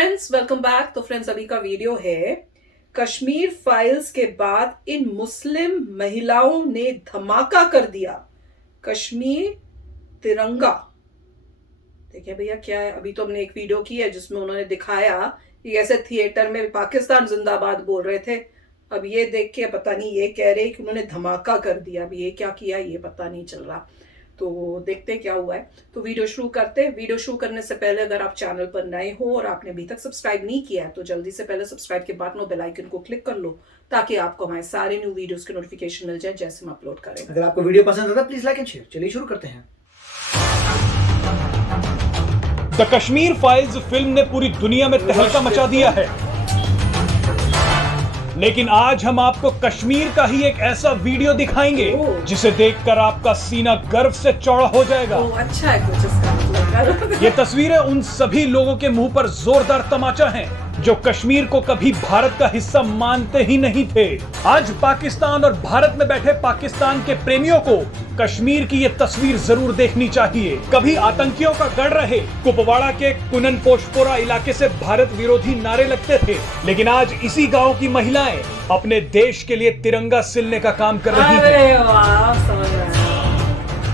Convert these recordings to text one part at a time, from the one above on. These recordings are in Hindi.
Friends welcome back. तो फ्रेंड्स अभी का वीडियो है कश्मीर फाइल्स के बाद इन मुस्लिम महिलाओं ने धमाका कर दिया। कश्मीर तिरंगा देखिए भैया क्या है। अभी तो हमने एक वीडियो की है जिसमें उन्होंने दिखाया कि ऐसे थिएटर में पाकिस्तान जिंदाबाद बोल रहे थे। अब ये देख के पता नहीं ये कह रहे कि उन्होंने धमाका कर दिया। अब ये क्या किया ये पता नहीं चल रहा, तो देखते क्या हुआ है। तो वीडियो शुरू करते हैं। वीडियो शुरू करने से पहले अगर आप चैनल पर नए हो और आपने अभी तक सब्सक्राइब नहीं किया है तो जल्दी से पहले सब्सक्राइब के बटन और बेल आइकन को क्लिक कर लो ताकि आपको हमारे सारे न्यू वीडियोस के नोटिफिकेशन मिल जाए जैसे हम अपलोड करें। अगर आपको वीडियो पसंद आता है प्लीज लाइक एंड शेयर। चलिए शुरू करते हैं। द कश्मीर फाइल्स फिल्म ने पूरी दुनिया में तहलका मचा दिया है, लेकिन आज हम आपको कश्मीर का ही एक ऐसा वीडियो दिखाएंगे जिसे देखकर आपका सीना गर्व से चौड़ा हो जाएगा। अच्छा है कुछ इसका मतलब। ये तस्वीरें उन सभी लोगों के मुंह पर जोरदार तमाचा हैं जो कश्मीर को कभी भारत का हिस्सा मानते ही नहीं थे। आज पाकिस्तान और भारत में बैठे पाकिस्तान के प्रेमियों को कश्मीर की ये तस्वीर जरूर देखनी चाहिए। कभी आतंकियों का गढ़ रहे कुपवाड़ा के कुनन पोशपोरा इलाके से भारत विरोधी नारे लगते थे, लेकिन आज इसी गांव की महिलाएं अपने देश के लिए तिरंगा सिलने का काम कर रही हैं।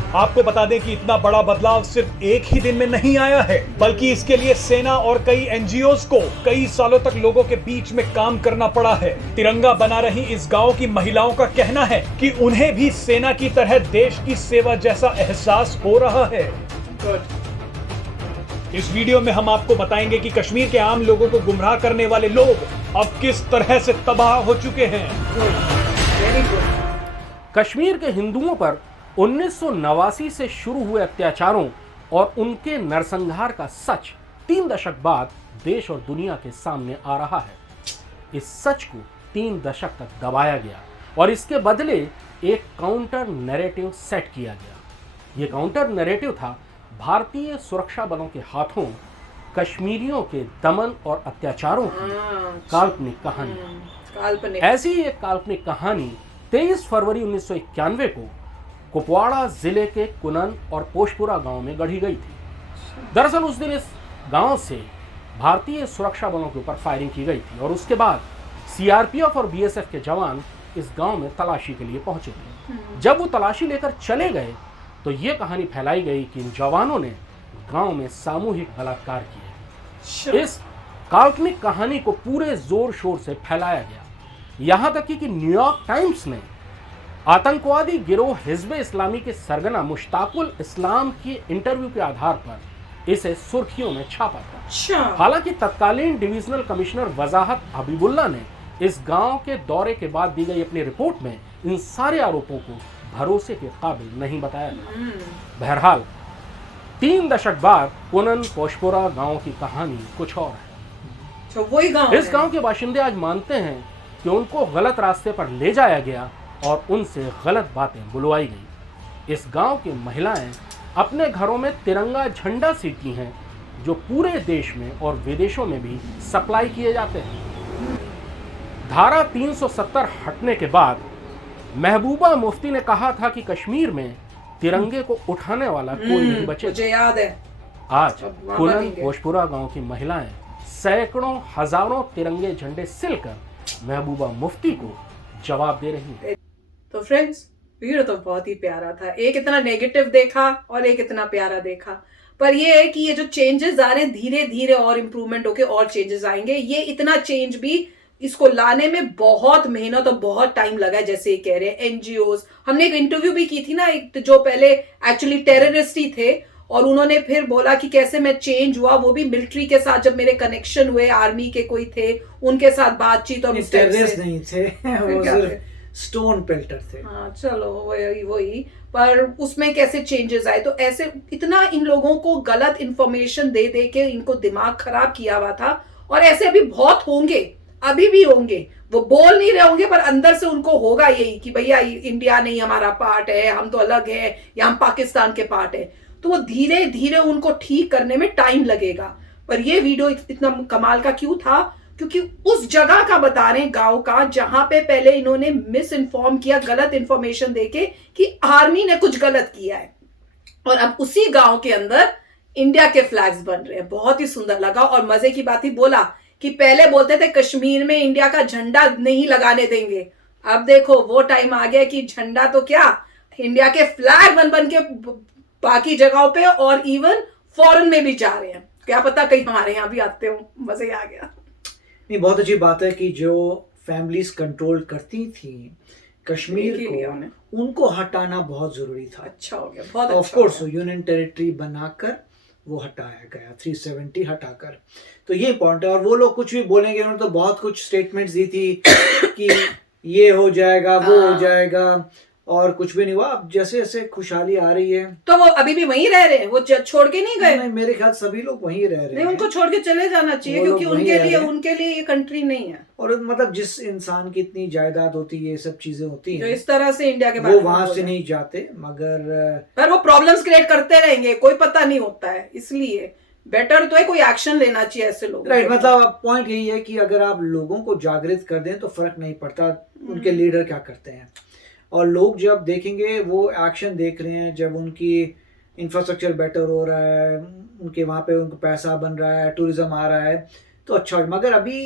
आपको बता दें कि इतना बड़ा बदलाव सिर्फ एक ही दिन में नहीं आया है, बल्कि इसके लिए सेना और कई एनजीओज को कई सालों तक लोगों के बीच में काम करना पड़ा है। तिरंगा बना रही इस गांव की महिलाओं का कहना है कि उन्हें भी सेना की तरह देश की सेवा जैसा एहसास हो रहा है। इस वीडियो में हम आपको बताएंगे कि कश्मीर के आम लोगों को गुमराह करने वाले लोग अब किस तरह से तबाह हो चुके हैं। कश्मीर के हिंदुओं पर 1989 से शुरू हुए अत्याचारों और उनके नरसंहार का सच 3 दशक बाद देश और दुनिया के सामने आ रहा है। इस सच को 3 दशक तक दबाया गया और इसके बदले एक काउंटर नैरेटिव सेट किया गया। यह काउंटर नैरेटिव था भारतीय सुरक्षा बलों के हाथों कश्मीरियों के दमन और अत्याचारों की काल्पनिक कहानी। ऐसी ही एक काल्पनिक कहानी 23 फरवरी 1991 को कुपवाड़ा जिले के कुनन और पोशपुरा गांव में गढ़ी गई थी। दरअसल उस दिन इस गांव से भारतीय सुरक्षा बलों के ऊपर फायरिंग की गई थी और उसके बाद सीआरपीएफ और बीएसएफ के जवान इस गांव में तलाशी के लिए पहुंचे थे। जब वो तलाशी लेकर चले गए तो ये कहानी फैलाई गई कि इन जवानों ने गांव में सामूहिक बलात्कार किए। इस काल्पनिक कहानी को पूरे जोर शोर से फैलाया गया, यहां तक कि न्यूयॉर्क टाइम्स ने आतंकवादी गिरोह हिज़्ब-ए इस्लामी के सरगना मुश्ताकुल इस्लाम के इंटरव्यू के आधार पर इसे सुर्खियों में छापा था। हालांकि तत्कालीन डिविजनल कमिश्नर वजाहत हबीबुल्ला ने इस गांव के दौरे के बाद दी गई अपनी रिपोर्ट में इन सारे आरोपों को भरोसे के काबिल नहीं बताया था। बहरहाल 3 दशक बाद कुनन पोशपोरा गांव की कहानी कुछ और है। वही गांव इस गांव के बाशिंदे आज मानते हैं कि उनको गलत रास्ते पर ले जाया गया और उनसे गलत बातें बुलवाई गई। इस गांव की महिलाएं अपने घरों में तिरंगा झंडा सीती हैं जो पूरे देश में और विदेशों में भी सप्लाई किए जाते हैं। धारा 370 हटने के बाद महबूबा मुफ्ती ने कहा था कि कश्मीर में तिरंगे को उठाने वाला कोई नहीं बचे। मुझे याद है। आज कुनन पोशपुरा गांव की महिलाएं सैकड़ों हजारों तिरंगे झंडे सिलकर महबूबा मुफ्ती को जवाब दे रही है। तो फ्रेंड्स वीडियो तो बहुत ही प्यारा था। एक इतना नेगेटिव देखा और एक इतना प्यारा देखा, पर ये है कि ये जो चेंजेस आ रहे हैं धीरे धीरे और इम्प्रूवमेंट होके और चेंजेस आएंगे। ये इतना चेंज भी इसको लाने में बहुत मेहनत और बहुत टाइम लगा है। जैसे ये कह रहे हैं एनजीओज, हमने एक इंटरव्यू भी की थी ना, एक जो पहले एक्चुअली टेररिस्ट ही थे और उन्होंने फिर बोला कि कैसे मैं चेंज हुआ, वो भी मिलिट्री के साथ जब मेरे कनेक्शन हुए, आर्मी के कोई थे उनके साथ बातचीत और टेररिस्ट नहीं थे, वो सिर्फ स्टोन पेल्टर थे। हाँ चलो वही पर उसमें कैसे चेंजेस आए। तो ऐसे इतना इन लोगों को गलत इंफॉर्मेशन दे दे के इनको दिमाग खराब किया हुआ था और ऐसे अभी बहुत होंगे, अभी भी होंगे। वो बोल नहीं रहे होंगे पर अंदर से उनको होगा यही कि भैया इंडिया नहीं हमारा पार्ट है, हम तो अलग है या हम पाकिस्तान के पार्ट है। तो वो धीरे धीरे उनको ठीक करने में टाइम लगेगा। पर ये वीडियो इतना कमाल का क्यों था क्योंकि उस जगह का बता रहे हैं, गांव का, जहां पे पहले इन्होंने मिस इन्फॉर्म किया, गलत इंफॉर्मेशन देके कि आर्मी ने कुछ गलत किया है और अब उसी गांव के अंदर इंडिया के फ्लैग्स बन रहे हैं। बहुत ही सुंदर लगा और मजे की बात ही बोला कि पहले बोलते थे कश्मीर में इंडिया का झंडा नहीं लगाने देंगे, अब देखो वो टाइम आ गया कि झंडा तो क्या, इंडिया के फ्लैग बन बन के बाकी जगहों पे और इवन फॉरेन में भी जा रहे हैं। क्या पता कहीं हमारे यहाँ भी आते हो, मजे आ गया। नहीं, बहुत अच्छी बात है कि जो फैमिलीज कंट्रोल करती थी कश्मीर को, उनको हटाना बहुत जरूरी था। अच्छा हो गया, बहुत ऑफ कोर्स यूनियन टेरिटरी बनाकर वो हटाया गया, 370 हटाकर, तो ये पॉइंट है। और वो लोग कुछ भी बोलेंगे, उन्होंने तो बहुत कुछ स्टेटमेंट्स दी थी कि ये हो जाएगा, वो हो जाएगा, और कुछ भी नहीं हुआ। अब जैसे जैसे खुशहाली आ रही है, तो वो अभी भी वहीं रह रहे हैं, वो छोड़ के नहीं गए? नहीं, मेरे ख्याल सभी लोग वहीं रह रहे हैं। नहीं, उनको छोड़ के चले जाना चाहिए, क्योंकि उनके लिए ये कंट्री नहीं है। और मतलब जिस इंसान की इतनी जायदाद होती है, ये सब चीजें होती हैं, जो इस तरह से इंडिया के वो वहां से नहीं जाते, मगर वो प्रॉब्लम्स क्रिएट करते रहेंगे, कोई पता नहीं होता है। इसलिए बेटर तो है कोई एक्शन लेना चाहिए ऐसे लोगों। राइट, मतलब पॉइंट यही है कि अगर आप लोगों को जागृत कर दें तो फर्क नहीं पड़ता उनके लीडर क्या करते हैं। और लोग जब देखेंगे, वो एक्शन देख रहे हैं, जब उनकी इंफ्रास्ट्रक्चर बेटर हो रहा है, उनके वहाँ पे उनको पैसा बन रहा है, टूरिज्म आ रहा है, तो अच्छा। मगर अभी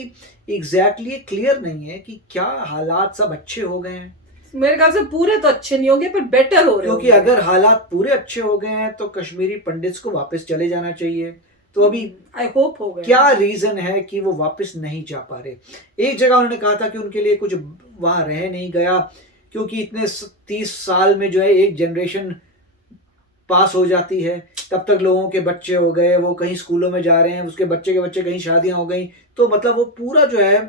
एग्जैक्टली क्लियर नहीं है कि क्या हालात सब अच्छे हो गए हैं। मेरे ख्याल से पूरे तो अच्छे नहीं होंगे, पर बेटर हो रहे हैं। क्योंकि अगर हालात पूरे अच्छे हो गए हैं तो कश्मीरी पंडित्स को वापस चले जाना चाहिए। तो अभी आई होप हो गए। क्या रीजन है कि वो वापस नहीं जा पा रहे? एक जगह उन्होंने कहा था कि उनके लिए कुछ वहां रह नहीं गया, क्योंकि इतने 30 साल में जो है एक जनरेशन पास हो जाती है, तब तक लोगों के बच्चे हो गए, वो कहीं स्कूलों में जा रहे हैं, उसके बच्चे के बच्चे कहीं शादियां हो गई, तो मतलब वो पूरा जो है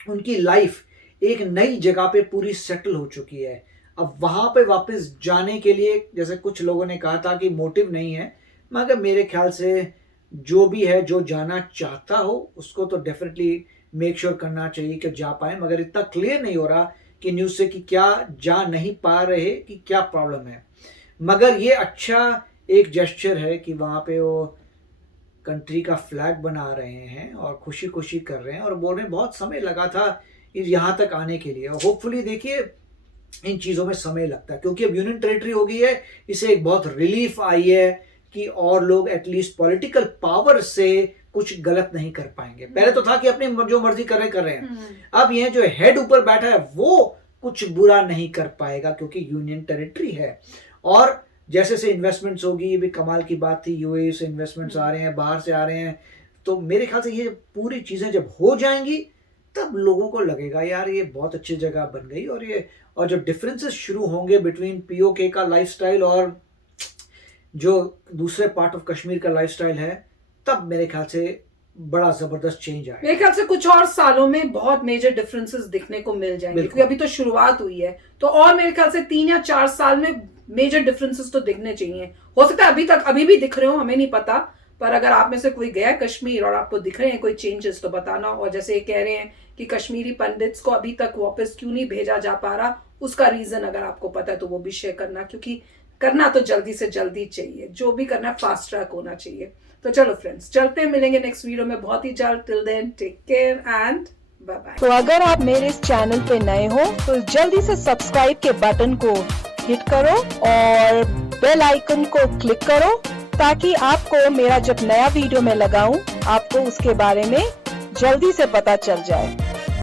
उनकी लाइफ एक नई जगह पे पूरी सेटल हो चुकी है। अब वहां पे वापस जाने के लिए, जैसे कुछ लोगों ने कहा था कि मोटिव नहीं है, मगर मेरे ख्याल से जो भी है, जो जाना चाहता हो उसको तो डेफिनेटली मेक श्योर करना चाहिए कि जा पाए। मगर इतना क्लियर नहीं हो रहा कि न्यूज़ से कि क्या जा नहीं पा रहे, कि क्या प्रॉब्लम है। मगर ये अच्छा एक जेस्चर है कि वहाँ पे वो कंट्री का फ्लैग बना रहे हैं और खुशी खुशी कर रहे हैं, और बोल रहे हैं बहुत समय लगा था यहाँ तक आने के लिए। होपफुली देखिए इन चीज़ों में समय लगता है, क्योंकि अब यूनियन टेरिटरी हो गई है, इसे एक बहुत रिलीफ आई है कि और लोग एटलीस्ट पॉलिटिकल पावर से कुछ गलत नहीं कर पाएंगे। पहले तो था कि अपनी जो मर्जी कर रहे हैं, अब यह जो हेड ऊपर बैठा है वो कुछ बुरा नहीं कर पाएगा, क्योंकि यूनियन टेरिटरी है। और जैसे से इन्वेस्टमेंट्स होगी, ये भी कमाल की बात थी, यूएई से इन्वेस्टमेंट्स आ रहे हैं, बाहर से आ रहे हैं, तो मेरे ख्याल से ये पूरी चीजें जब हो जाएंगी तब लोगों को लगेगा यार ये बहुत अच्छी जगह बन गई। और जो डिफरेंसेस शुरू होंगे बिटवीन पीओके का लाइफस्टाइल और जो दूसरे पार्ट ऑफ कश्मीर का लाइफस्टाइल है, तब मेरे ख्याल से बड़ा जबरदस्त चेंज आएगा। मेरे ख्याल से कुछ और सालों में बहुत मेजर डिफरेंसेस दिखने को मिल जाएंगे, क्योंकि अभी तो शुरुआत हुई है। तो और मेरे ख्याल से 3 या 4 साल में मेजर डिफरेंसेस तो दिखने चाहिए। हो सकता है अभी भी दिख रहे हो, हमें नहीं पता, पर अगर आप में से कोई गया कश्मीर और आपको दिख रहे हैं कोई चेंजेस तो बताना। और जैसे ये कह रहे हैं कि कश्मीरी पंडित्स को अभी तक वापस क्यों नहीं भेजा जा पा रहा, उसका रीजन अगर आपको पता है तो वो भी शेयर करना, क्योंकि करना तो जल्दी से जल्दी चाहिए, जो भी करना है फास्ट ट्रैक होना चाहिए। तो चलो फ्रेंड्स, चलते हैं, मिलेंगे नेक्स्ट वीडियो में बहुत ही जल्द। Till then take care and bye bye. तो अगर आप मेरे इस चैनल पे नए हो तो जल्दी से सब्सक्राइब के बटन को हिट करो और बेल आइकन को क्लिक करो, ताकि आपको मेरा जब नया वीडियो मैं लगाऊं आपको उसके बारे में जल्दी से पता चल जाए।